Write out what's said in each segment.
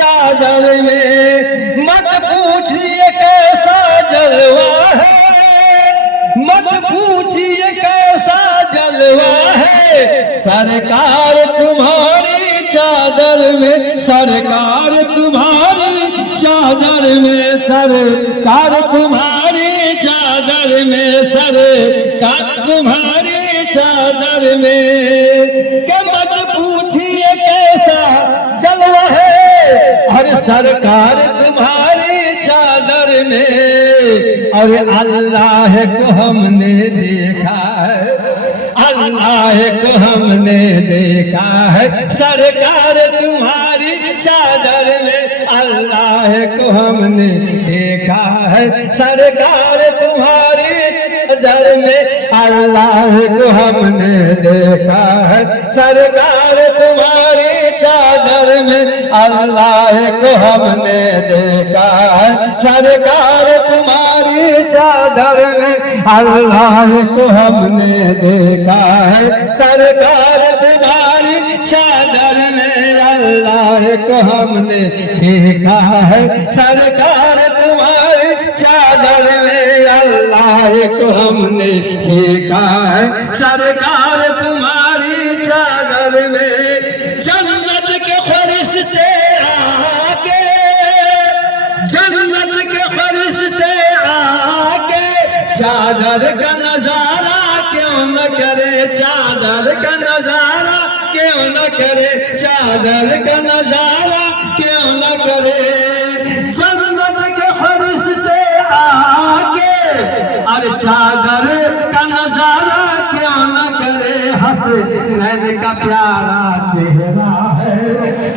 चादर में। मत पूछिए कैसा जलवा है, मत पूछिए कैसा जलवा है, सरकार तुम्हारी चादर में, सरकार तुम्हारी चादर में, सरकार तुम्हारी चादर में, सरकार तुम्हारी चादर में। के मत पूछिए कैसा जलवा है, अरे सरकार तुम्हारी चादर में। और अल्लाह को हमने देखा है, अल्लाह को हमने देखा है, सरकार तुम्हारी चादर में। अल्लाह को हमने देखा है, सरकार तुम्हारी चादर में। अल्लाह को हमने देखा है, सरकार तुम्हारी चादर में। अल्लाह को हमने देखा है, सरकार तुम्हारी चादर में। अल्लाह को हमने देखा है, सरकार तुम्हारी चादर में। अल्लाह को हमने देखा है, सरकार तुम्हारी चादर में। अल्लाह को हमने देखा है, सरकार तुम्हारी चादर में। जन्नत के फरिश्ते आके, जन्नत के फरिश्ते आके, चादर का नजारा क्यों न करे, चादर का नजारा क्यों न करे, चादर का नजारा क्यों न करे। जन्नत के फरिश्ते आके, अरे चादर का नजारा क्यों न करे। हसनैन का प्यारा चेहरा है,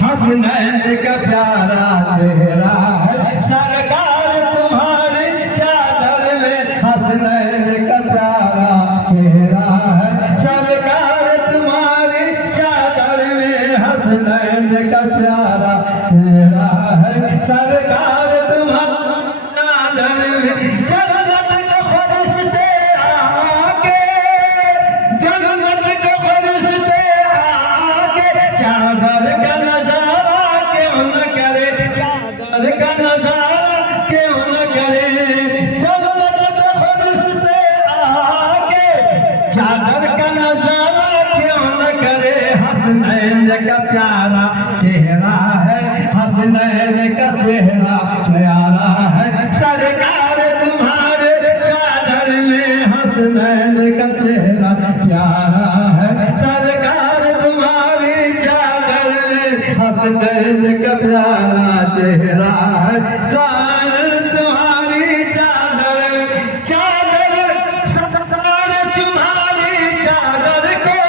हसनैन का प्यारा चेहरा है, सरकार तुम्हारी चादर में। हसनैन का प्यारा चेहरा है, सरकार तुम्हारी चादर में। हसनैन का प्यारा चेहरा है, सरकार तुम्हारी चादर में। जन्नत के फरिश्ते आके, जन्नत के फरिश्ते आके, चादर का नजारा क्यों न करे, चादर का नजारा क्यों न करे। जन्नत के फरिश्ते आके, चादर का नजारा क्यों न करे। हसनैन का प्यारा चेहरा है, हसनैन का चेहरा प्यारा है, सरकार तुम्हारे चादर में। हसनैन का चेहरा प्यारा है, सरकार तुम्हारी चादर में। हसनैन का प्यारा चेहरा है, तुम्हारी चादर, चादर सरकार तुम्हारी चादर को,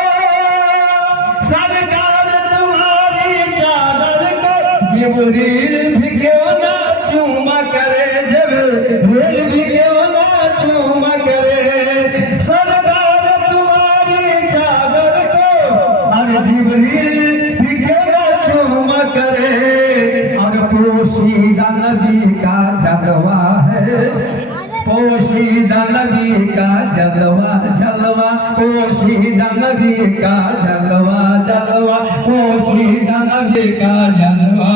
सरकार तुम्हारी चादर को। जिब्रील भी क्यों ना चूमा करे, जिब्रील भी क्यों ना चूमा करे, सरकार तुम्हारी चादर को। अरे जिब्रील भी क्यों ना चूमा करे। और पोशीदा नबी का जलवा है, पोशीदा नबी का जलवा, जलवा पोशीदा नबी का जलवा, जलवा पोशीदा नबी का जलवा।